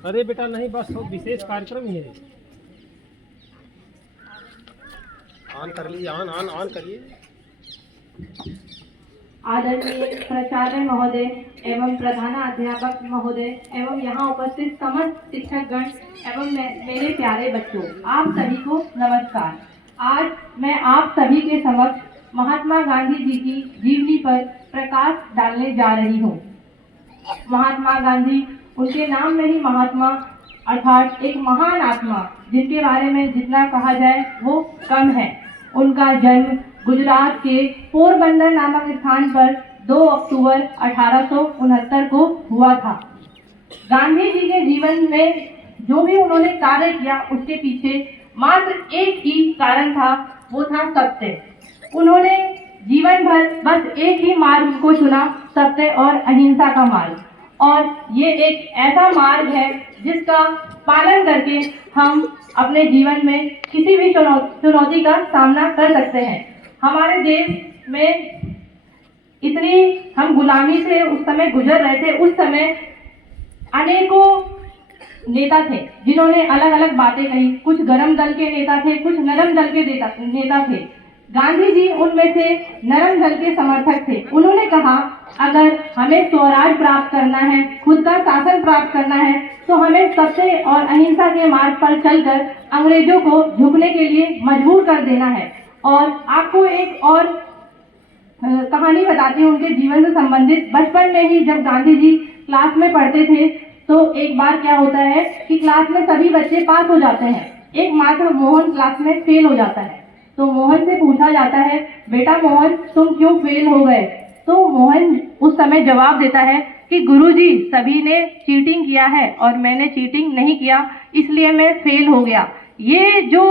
अरे बेटा नहीं, बस वो विशेष कार्यक्रम ही है। ऑन कर लीजिए, ऑन ऑन ऑन करिए। आदरणीय प्राचार्य महोदय एवं प्रधानाध्यापक महोदय एवं यहाँ उपस्थित समस्त शिक्षकगण एवं मेरे प्यारे बच्चों, आप सभी को नमस्कार। आज मैं आप सभी के समक्ष महात्मा गांधी जी की जीवनी पर प्रकाश डालने जा रही हूँ। महात्मा गांधी, उनके नाम में ही महात्मा अर्थात एक महान आत्मा, जिनके बारे में जितना कहा जाए वो कम है। उनका जन्म गुजरात के पोरबंदर नामक स्थान पर 2 अक्टूबर 1869 को हुआ था। गांधी जी के जीवन में जो भी उन्होंने कार्य किया, उसके पीछे मात्र एक ही कारण था, वो था सत्य। उन्होंने जीवन भर बस एक ही मार्ग को चुना, सत्य और अहिंसा का मार्ग। और ये एक ऐसा मार्ग है जिसका पालन करके हम अपने जीवन में किसी भी चुनौती का सामना कर सकते हैं। हमारे देश में इतनी हम गुलामी से उस समय गुजर रहे थे। उस समय अनेकों नेता थे जिन्होंने अलग अलग बातें कही। कुछ गरम दल के नेता थे, कुछ नरम दल के नेता थे। गांधी जी उनमें से नरम दल के समर्थक थे। उन्होंने कहा, अगर हमें स्वराज प्राप्त करना है, खुद का शासन प्राप्त करना है, तो हमें सत्य और अहिंसा के मार्ग पर चलकर अंग्रेजों को झुकने के लिए मजबूर कर देना है। और आपको एक और कहानी बताती हूँ उनके जीवन से संबंधित। बचपन में ही जब गांधी जी क्लास में पढ़ते थे, तो एक बार क्या होता है कि क्लास में सभी बच्चे पास हो जाते हैं, एकमात्र मोहन क्लास में फेल हो जाता है। तो मोहन से पूछा जाता है, बेटा मोहन, तुम क्यों फेल हो गए? तो मोहन उस समय जवाब देता है कि गुरुजी, सभी ने चीटिंग किया है और मैंने चीटिंग नहीं किया, इसलिए मैं फेल हो गया। ये जो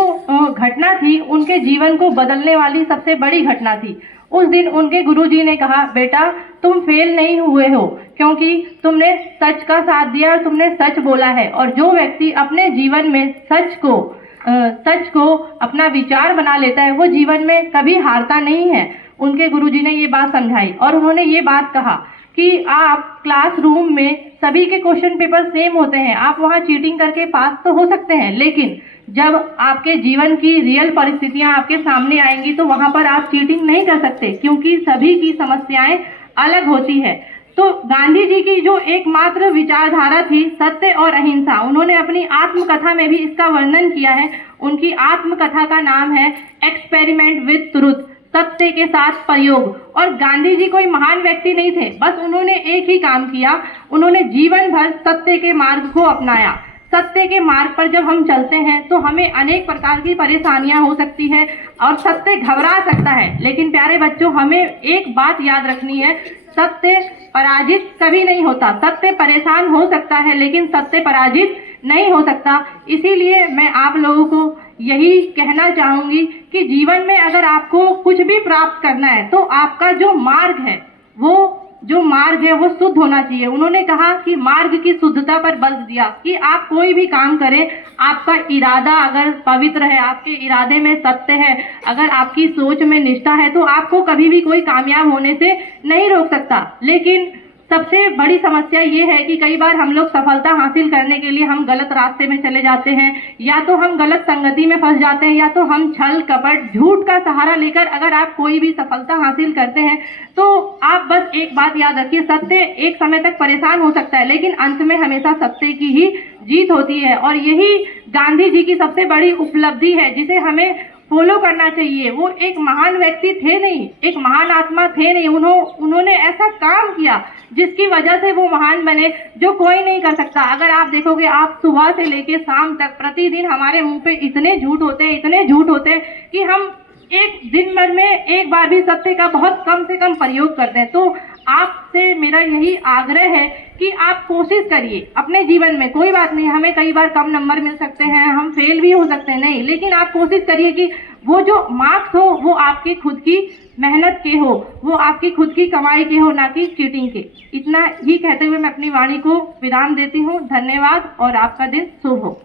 घटना थी, उनके जीवन को बदलने वाली सबसे बड़ी घटना थी। उस दिन उनके गुरुजी ने कहा, बेटा तुम फेल नहीं हुए हो, क्योंकि तुमने सच का साथ दिया और तुमने सच बोला है। और जो व्यक्ति अपने जीवन में सच को अपना विचार बना लेता है, वो जीवन में कभी हारता नहीं है। उनके गुरुजी ने ये बात समझाई और उन्होंने ये बात कहा कि आप क्लासरूम में सभी के क्वेश्चन पेपर सेम होते हैं, आप वहाँ चीटिंग करके पास तो हो सकते हैं, लेकिन जब आपके जीवन की रियल परिस्थितियां आपके सामने आएंगी तो वहां पर आप चीटिंग नहीं कर सकते, क्योंकि सभी की समस्याएं अलग होती है। तो गांधी जी की जो एकमात्र विचारधारा थी, सत्य और अहिंसा, उन्होंने अपनी आत्मकथा में भी इसका वर्णन किया है। उनकी आत्मकथा का नाम है एक्सपेरिमेंट विद ट्रुथ, सत्य के साथ प्रयोग। और गांधी जी कोई महान व्यक्ति नहीं थे, बस उन्होंने एक ही काम किया, उन्होंने जीवन भर सत्य के मार्ग को अपनाया। सत्य के मार्ग पर जब हम चलते हैं तो हमें अनेक प्रकार की परेशानियां हो सकती है और सत्य घबरा सकता है, लेकिन प्यारे बच्चों, हमें एक बात याद रखनी है, सत्य पराजित कभी नहीं होता। सत्य परेशान हो सकता है, लेकिन सत्य पराजित नहीं हो सकता। इसीलिए मैं आप लोगों को यही कहना चाहूंगी कि जीवन में अगर आपको कुछ भी प्राप्त करना है, तो आपका जो मार्ग है वो शुद्ध होना चाहिए। उन्होंने कहा कि मार्ग की शुद्धता पर बल दिया कि आप कोई भी काम करें, आपका इरादा अगर पवित्र है, आपके इरादे में सत्य है, अगर आपकी सोच में निष्ठा है, तो आपको कभी भी कोई कामयाब होने से नहीं रोक सकता। लेकिन सबसे बड़ी समस्या ये है कि कई बार हम लोग सफलता हासिल करने के लिए हम गलत रास्ते में चले जाते हैं, या तो हम गलत संगति में फंस जाते हैं, या तो हम छल कपट झूठ का सहारा लेकर अगर आप कोई भी सफलता हासिल करते हैं, तो आप बस एक बात याद रखिए, सत्य एक समय तक परेशान हो सकता है, लेकिन अंत में हमेशा सत्य की ही जीत होती है। और यही गांधी जी की सबसे बड़ी उपलब्धि है, जिसे हमें फॉलो करना चाहिए। वो एक महान व्यक्ति थे नहीं, एक महान आत्मा थे नहीं, उन्होंने ऐसा काम किया जिसकी वजह से वो महान बने, जो कोई नहीं कर सकता। अगर आप देखोगे, आप सुबह से लेके शाम तक प्रतिदिन हमारे मुंह पे इतने झूठ होते हैं कि हम एक दिन भर में एक बार भी सत्य का बहुत कम से कम प्रयोग करते हैं। तो आपसे मेरा यही आग्रह है कि आप कोशिश करिए अपने जीवन में। कोई बात नहीं, हमें कई बार कम नंबर मिल सकते हैं, हम फेल भी हो सकते हैं, नहीं, लेकिन आप कोशिश करिए कि वो जो मार्क्स हो वो आपकी खुद की मेहनत के हो, वो आपकी खुद की कमाई के हो, ना कि चीटिंग के। इतना ही कहते हुए मैं अपनी वाणी को विराम देती हूँ। धन्यवाद और आपका दिन शुभ हो।